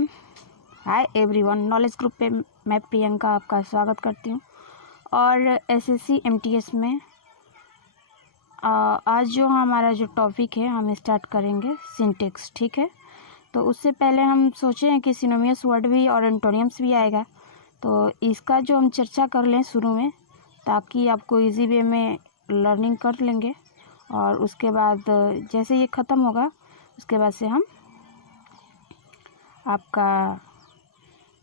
Everyone. Hi everyone, knowledge group पे मैं प्रियंका आपका स्वागत करती हूँ। और एसएससी एमटीएस में आज जो हमारा जो टॉपिक है हम स्टार्ट करेंगे सिंटेक्स। ठीक है, तो उससे पहले हम सोचे हैं कि सिनोनिमस वर्ड भी और एंटोनिम्स भी आएगा, तो इसका जो हम चर्चा कर लें शुरू में, ताकि आपको इजी वे में लर्निंग कर लेंगे। और उसके बाद जैसे ये ख़त्म होगा उसके बाद से हम आपका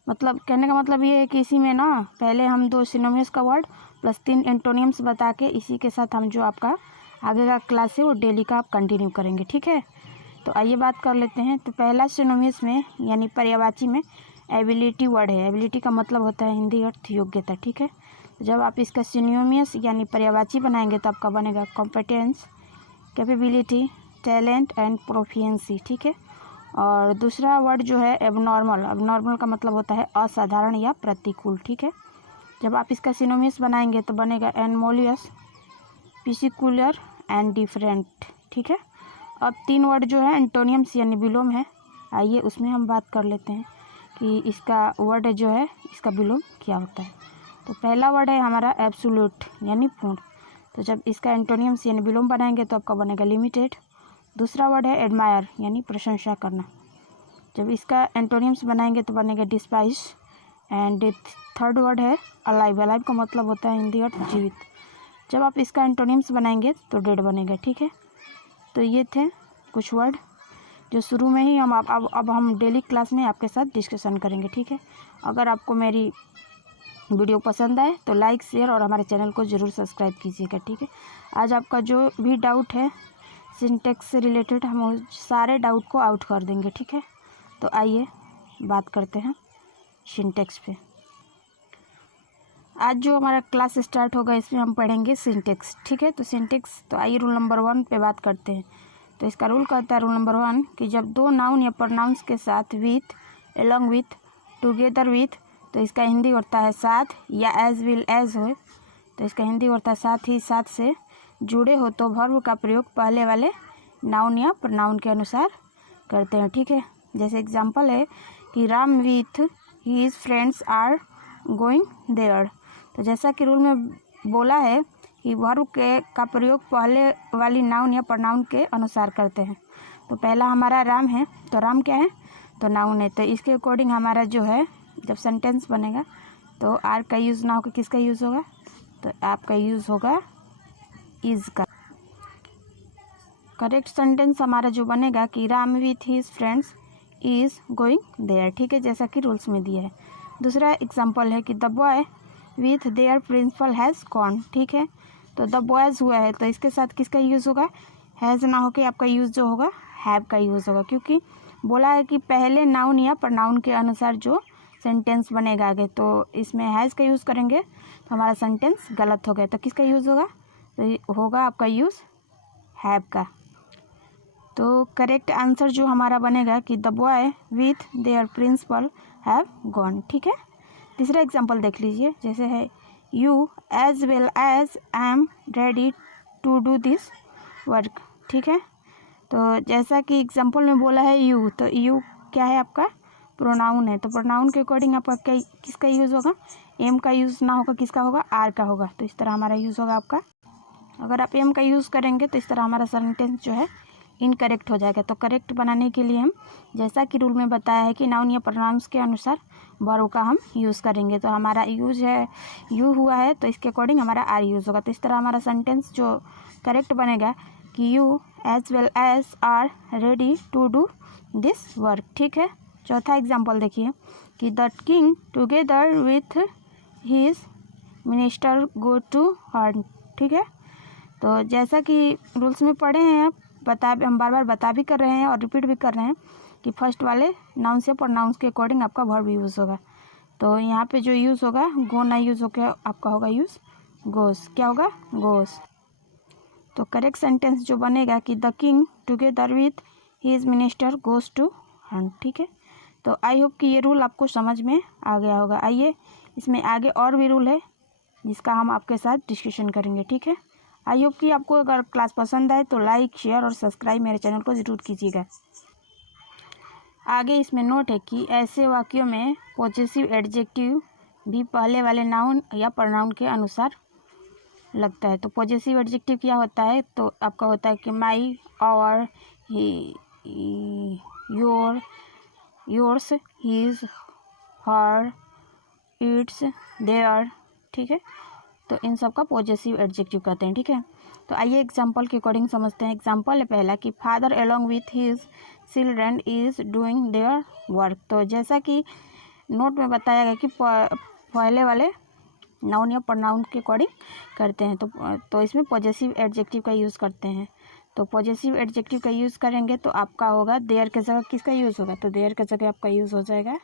मतलब कहने का मतलब ये है कि इसी में ना पहले हम 2 सिनोनिमस का वर्ड प्लस 3 एंटोनिम्स बता के इसी के साथ हम जो आपका आगे का क्लास है वो डेली का आप कंटिन्यू करेंगे। ठीक है, तो आइए बात कर लेते हैं। तो पहला सिनोनिमस में यानी पर्यायवाची में एबिलिटी वर्ड है। एबिलिटी का मतलब होता है हिंदी अर्थ योग्यता। ठीक है, जब आप इसका सिनोनिमस यानी पर्यायवाची बनाएंगे तो आपका बनेगा competence, capability, talent and proficiency. ठीक है, और दूसरा वर्ड जो है एबनॉर्मल। एबनॉर्मल का मतलब होता है असाधारण या प्रतिकूल। ठीक है, जब आप इसका सिनोनिमस बनाएंगे तो बनेगा एनमोलियस, पिसिकुलर एंड डिफरेंट। ठीक है, अब 3 वर्ड जो है एंटोनिम्स यानी विलोम है। आइए उसमें हम बात कर लेते हैं कि इसका वर्ड जो है इसका विलोम क्या होता है। तो पहला वर्ड है हमारा एब्सोल्यूट यानी पूर्ण। तो जब इसका एंटोनिम्स यानी विलोम बनाएंगे तो आपका बनेगा लिमिटेड। दूसरा वर्ड है एडमायर यानी प्रशंसा करना। जब इसका एंटोनिम्स बनाएंगे तो बनेगा डिस्पाइस। एंड थर्ड वर्ड है अलाइव। अलाइव का मतलब होता है हिंदी अर्थ जीवित। जब आप इसका एंटोनिम्स बनाएंगे तो डेड बनेगा। ठीक है, तो ये थे कुछ वर्ड जो शुरू में ही हम अब हम डेली क्लास में आपके साथ डिस्कशन करेंगे। ठीक है, अगर आपको मेरी वीडियो पसंद आए तो लाइक, शेयर और हमारे चैनल को ज़रूर सब्सक्राइब कीजिएगा। ठीक है, आज आपका जो भी डाउट है सिंटेक्स से रिलेटेड हम उस सारे डाउट को आउट कर देंगे। ठीक है, तो आइए बात करते हैं सिंटेक्स पे। आज जो हमारा क्लास स्टार्ट होगा इसमें हम पढ़ेंगे सिंटेक्स। ठीक है, तो सिंटेक्स, तो आइए रूल नंबर 1 पे बात करते हैं। तो इसका रूल कहता है रूल नंबर 1 कि जब 2 नाउन या प्रोनाउंस के साथ with, along with, together with, तो इसका हिंदी होता है साथ, या एज विल एज हो तो इसका हिंदी होता है साथ ही साथ से जुड़े हो तो वर्ब का प्रयोग पहले वाले नाउन या प्रोनाउन के अनुसार करते हैं। ठीक है, जैसे एग्जांपल है कि Ram with his friends are going there. तो जैसा कि रूल में बोला है कि वर्ब के का प्रयोग पहले वाली नाउन या प्रोनाउन के अनुसार करते हैं। तो पहला हमारा राम है, तो राम क्या है, तो नाउन है। तो इसके अकॉर्डिंग हमारा जो है जब सेंटेंस बनेगा तो आर का यूज़ ना होकर किसका यूज़ होगा, तो आपका यूज़ होगा इज का। करेक्ट सेंटेंस हमारा जो बनेगा कि Ram with his friends is going there. ठीक है, जैसा कि रूल्स में दिया है। दूसरा एग्जांपल है कि the boy with their principal has gone. ठीक है, तो द बॉयज़ हुआ है तो इसके साथ किसका यूज़ होगा, हैज़ ना होकर आपका यूज़ जो होगा हैव का यूज़ होगा, क्योंकि बोला है कि पहले नाउन या प्रोनाउन के अनुसार जो सेंटेंस बनेगा आगे, तो इसमें हैज़ का यूज़ करेंगे तो हमारा सेंटेंस गलत हो गया। तो किसका यूज़ होगा, तो होगा आपका यूज़ हैव का। तो करेक्ट आंसर जो हमारा बनेगा कि the boy with their principal have gone. ठीक है, तीसरा एग्जांपल देख लीजिए, जैसे है you as well as I am ready to do this work. ठीक है, तो जैसा कि एग्जांपल में बोला है यू, तो यू क्या है आपका प्रोनाउन है। तो प्रोनाउन के अकॉर्डिंग आपका क्या किसका यूज़ होगा, एम का यूज़ ना होगा, किसका होगा, आर का होगा। तो इस तरह हमारा यूज़ होगा आपका। अगर आप एम का यूज़ करेंगे तो इस तरह हमारा सेंटेंस जो है इनकरेक्ट हो जाएगा। तो करेक्ट बनाने के लिए हम जैसा कि रूल में बताया है कि नाउन या प्रोनाउंस के अनुसार वर्ब का हम यूज़ करेंगे। तो हमारा यूज़ है यू हुआ है तो इसके अकॉर्डिंग हमारा आर यूज़ होगा। तो इस तरह हमारा सेंटेंस जो करेक्ट बनेगा कि you as well as are ready to do this work. ठीक है, चौथा एग्जाम्पल देखिए कि the king together with his minister go to हर्न। ठीक है, तो जैसा कि रूल्स में पढ़े हैं हम बार बार बता भी कर रहे हैं और रिपीट भी कर रहे हैं कि फर्स्ट वाले नाउन्स या प्रोनाउंस के अकॉर्डिंग आपका वर्ब यूज़ होगा। तो यहाँ पे जो यूज़ होगा गो ना यूज़ होकर आपका होगा यूज़ गोस। क्या होगा, गोस। तो करेक्ट सेंटेंस जो बनेगा कि the king together with his minister goes to हर्न। ठीक है, तो आई होप कि ये रूल आपको समझ में आ गया होगा। आइए इसमें आगे और भी रूल है जिसका हम आपके साथ डिस्कशन करेंगे। ठीक है, आई होप कि आपको अगर क्लास पसंद आए तो लाइक, शेयर और सब्सक्राइब मेरे चैनल को ज़रूर कीजिएगा। आगे इसमें नोट है कि ऐसे वाक्यों में पॉजेसिव एडजेक्टिव भी पहले वाले नाउन या प्रोनाउन के अनुसार लगता है। तो पॉजेसिव एडजेक्टिव क्या होता है, तो आपका होता है कि my, our, your, yours, his, her, its, their, ठीक है। तो इन सब का पॉजेसिव एडजेक्टिव कहते हैं, ठीक है। तो आइए एग्जाम्पल के अकॉर्डिंग समझते हैं। एग्जाम्पल है पहला कि father along with his children is doing their work. तो जैसा कि नोट में बताया गया कि पहले वाले नाउन या प्रोनाउन के अकॉर्डिंग करते हैं, तो इसमें पॉजेसिव एडजेक्टिव का यूज़ करते हैं। तो पॉजेसिव एडजेक्टिव का यूज़ करेंगे तो आपका होगा देयर के जगह किसका यूज़ होगा, तो देयर के जगह आपका यूज़ हो जाएगा,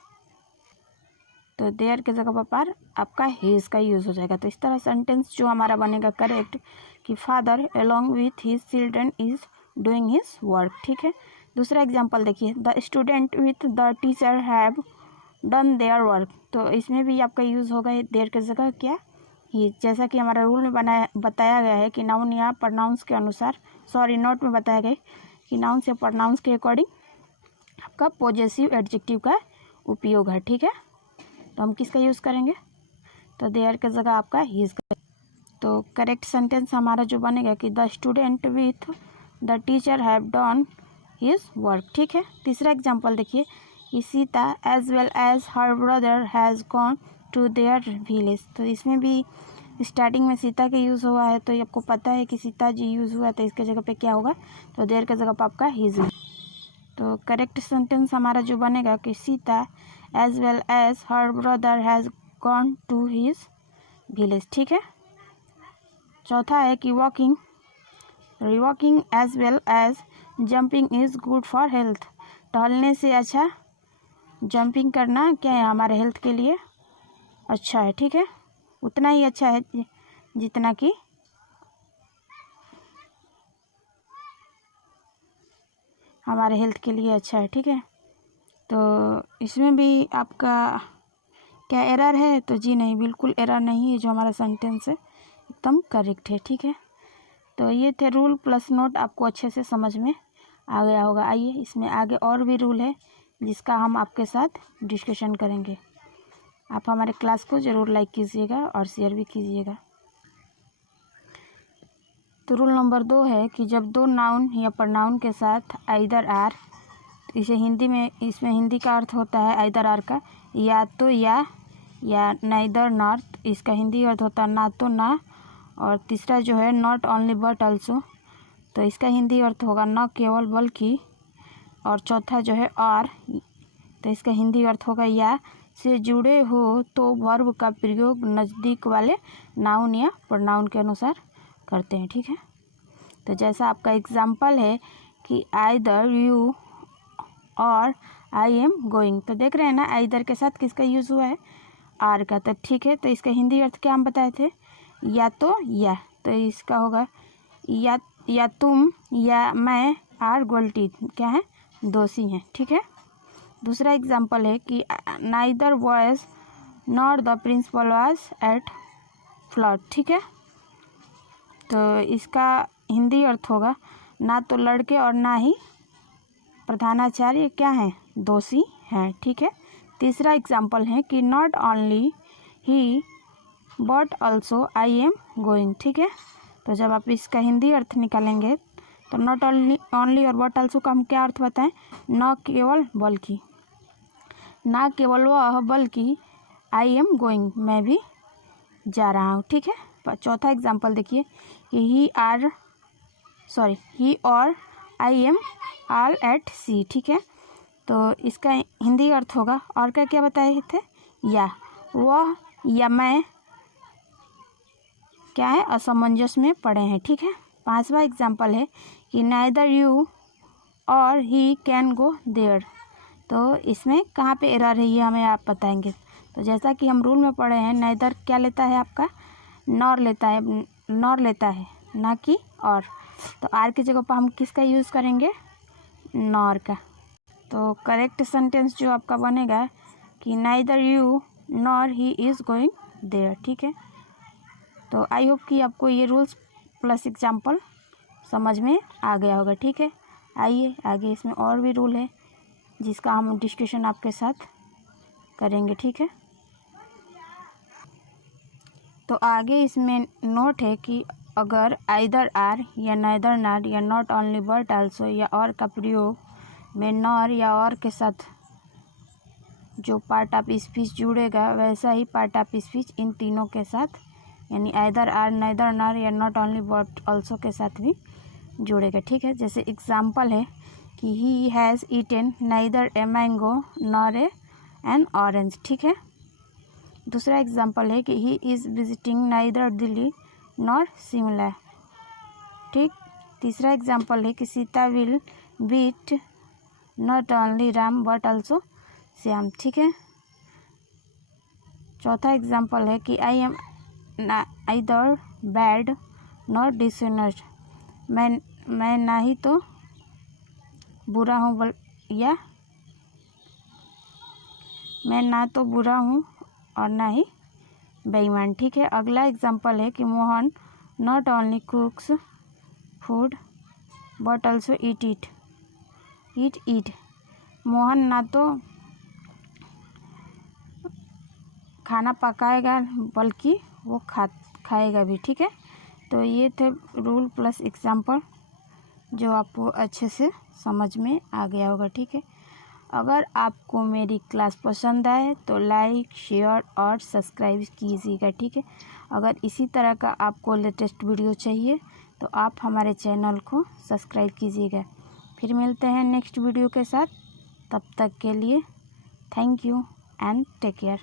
तो देयर के जगह पर आपका हिज का यूज़ हो जाएगा। तो इस तरह सेंटेंस जो हमारा बनेगा करेक्ट कि father along with his children is doing his work, ठीक है। दूसरा एग्जांपल देखिए, the student with the teacher have done their work. तो इसमें भी आपका यूज़ होगा देयर के जगह क्या, ही। जैसा कि हमारा रूल में बताया गया है कि नाउन या प्रोनाउंस के अनुसार, नोट में बताया गया कि नाउन्स या प्रोनाउंस के अकॉर्डिंग आपका पॉजेसिव एडजेक्टिव का उपयोग है, ठीक है। तो हम किसका यूज़ करेंगे, तो देयर के जगह आपका हिज का। तो करेक्ट सेंटेंस हमारा जो बनेगा कि the student with the teacher have done his work, ठीक है। तीसरा एग्जांपल देखिए कि Sita as well as her brother has gone to their village. तो इसमें भी स्टार्टिंग में सीता का यूज़ हुआ है, तो ये आपको पता है कि सीता जी यूज़ हुआ है, तो इसके जगह पे क्या होगा, तो देयर के जगह पर आपका हिज। तो करेक्ट सेंटेंस हमारा जो बनेगा कि Sita as well as her brother has gone to his village, ठीक है। चौथा है कि walking as well as jumping is good for health. टहलने से अच्छा जंपिंग करना क्या है, हमारे हेल्थ के लिए अच्छा है, ठीक है। उतना ही अच्छा है जितना कि हमारे हेल्थ के लिए अच्छा है, ठीक है। तो इसमें भी आपका क्या एरर है, तो जी नहीं, बिल्कुल एरर नहीं है, जो हमारा सेंटेंस है एकदम करेक्ट है, ठीक है। तो ये थे रूल प्लस नोट, आपको अच्छे से समझ में आ गया होगा। आइए इसमें आगे और भी रूल है जिसका हम आपके साथ डिस्कशन करेंगे। आप हमारे क्लास को ज़रूर लाइक कीजिएगा और शेयर भी कीजिएगा। तो रूल नंबर 2 है कि जब दो नाउन या प्रोनाउन के साथ आइदर आर, इसे हिंदी में, इसमें हिंदी का अर्थ होता है आइदर आर का या तो या नाइदर नॉट, इसका हिंदी अर्थ होता है ना तो ना। और तीसरा जो है नॉट ओनली बट ऑल्सो, तो इसका हिंदी अर्थ होगा न केवल बल्कि। और चौथा जो है और, तो इसका हिंदी अर्थ होगा या से जुड़े हो तो वर्ब का प्रयोग नज़दीक वाले नाउन या प्रोनाउन के अनुसार करते हैं, ठीक है। तो जैसा आपका एग्जाम्पल है कि आइदर यू और आई एम गोइंग, तो देख रहे हैं ना आइदर के साथ किसका यूज़ हुआ है, आर का, तो ठीक है। तो इसका हिंदी अर्थ क्या हम बताए थे, या तो या, तो इसका होगा या तुम या मैं आर गुइल्टी, क्या है, दोषी हैं, ठीक है। दूसरा एग्जाम्पल है कि neither boys not the principal was at flood, ठीक है। तो इसका हिंदी अर्थ होगा ना तो लड़के और ना ही प्रधानाचार्य क्या हैं, दोषी हैं, ठीक है। तीसरा एग्जाम्पल है कि not only he but also I am going, ठीक है। तो जब आप इसका हिंदी अर्थ निकालेंगे तो नॉट ओनली और बट ऑल्सो का हम क्या अर्थ बताएं, न केवल बल्कि, ना केवल वह बल्कि आई एम गोइंग, मैं भी जा रहा हूँ, ठीक है। चौथा एग्जाम्पल देखिए कि ही और आई एम ऑल एट सी, ठीक है। तो इसका हिंदी अर्थ होगा, और क्या बताए थे, या वह या मैं क्या है, असमंजस में पड़े हैं, ठीक है। पांचवा एग्जाम्पल है कि नाइदर यू और ही कैन गो देयर। तो इसमें कहाँ पे एरर है ये हमें आप बताएंगे। तो जैसा कि हम रूल में पढ़े हैं, नाइदर क्या लेता है आपका, नॉर लेता है ना कि और। तो आर की जगह पर हम किसका यूज़ करेंगे, नॉर का। तो करेक्ट सेंटेंस जो आपका बनेगा कि neither you nor he is going there, ठीक है। तो आई होप कि आपको ये रूल्स प्लस एग्जाम्पल समझ में आ गया होगा, ठीक है। आइए आगे इसमें और भी रूल है जिसका हम डिस्कशन आपके साथ करेंगे, ठीक है। तो आगे इसमें नोट है कि अगर आइदर आर या नाइदर नॉट या नॉट ओनली बट आल्सो या और का प्रयोग में नॉर या और के साथ जो पार्ट ऑफ स्पीच जुड़ेगा वैसा ही पार्ट ऑफ स्पीच इन तीनों के साथ यानी आइदर आर नाइदर नॉर या नॉट ओनली बट आल्सो के साथ भी जुड़ेगा, ठीक है। जैसे एग्जाम्पल है कि he has eaten neither a mango nor an orange, ठीक है। दूसरा एग्जाम्पल है कि he is visiting neither Delhi nor Shimla, ठीक। तीसरा एग्जाम्पल है कि Sita will beat not only Ram but also Shyam, ठीक है। चौथा एग्जाम्पल है कि I am either bad not dishonest, मैं ना ही तो बुरा हूँ या मैं ना तो बुरा हूँ और ना ही बेईमान, ठीक है। अगला एग्जाम्पल है कि Mohan not only cooks food but also eat. Mohan ना तो खाना पकाएगा बल्कि वो खाएगा भी, ठीक है। तो ये थे रूल प्लस एग्जाम्पल जो आपको अच्छे से समझ में आ गया होगा, ठीक है। अगर आपको मेरी क्लास पसंद आए तो लाइक शेयर और सब्सक्राइब कीजिएगा, ठीक है। अगर इसी तरह का आपको लेटेस्ट वीडियो चाहिए तो आप हमारे चैनल को सब्सक्राइब कीजिएगा। फिर मिलते हैं नेक्स्ट वीडियो के साथ, तब तक के लिए thank you and take care.